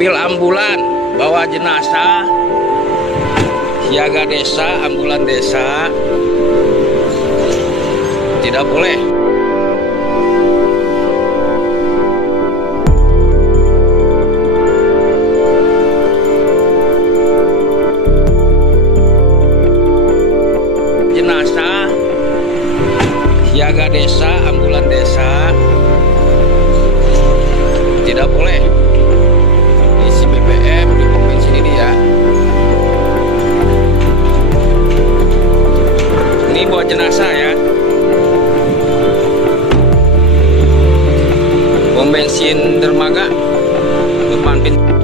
mobil ambulan bawa jenazah, siaga desa, ambulan desa, tidak boleh. Jenazah, siaga desa, ambulan desa, tidak boleh isi BBM di pom bensin ini ya. Ini buat jenazah ya. Pom bensin dermaga depan pintu.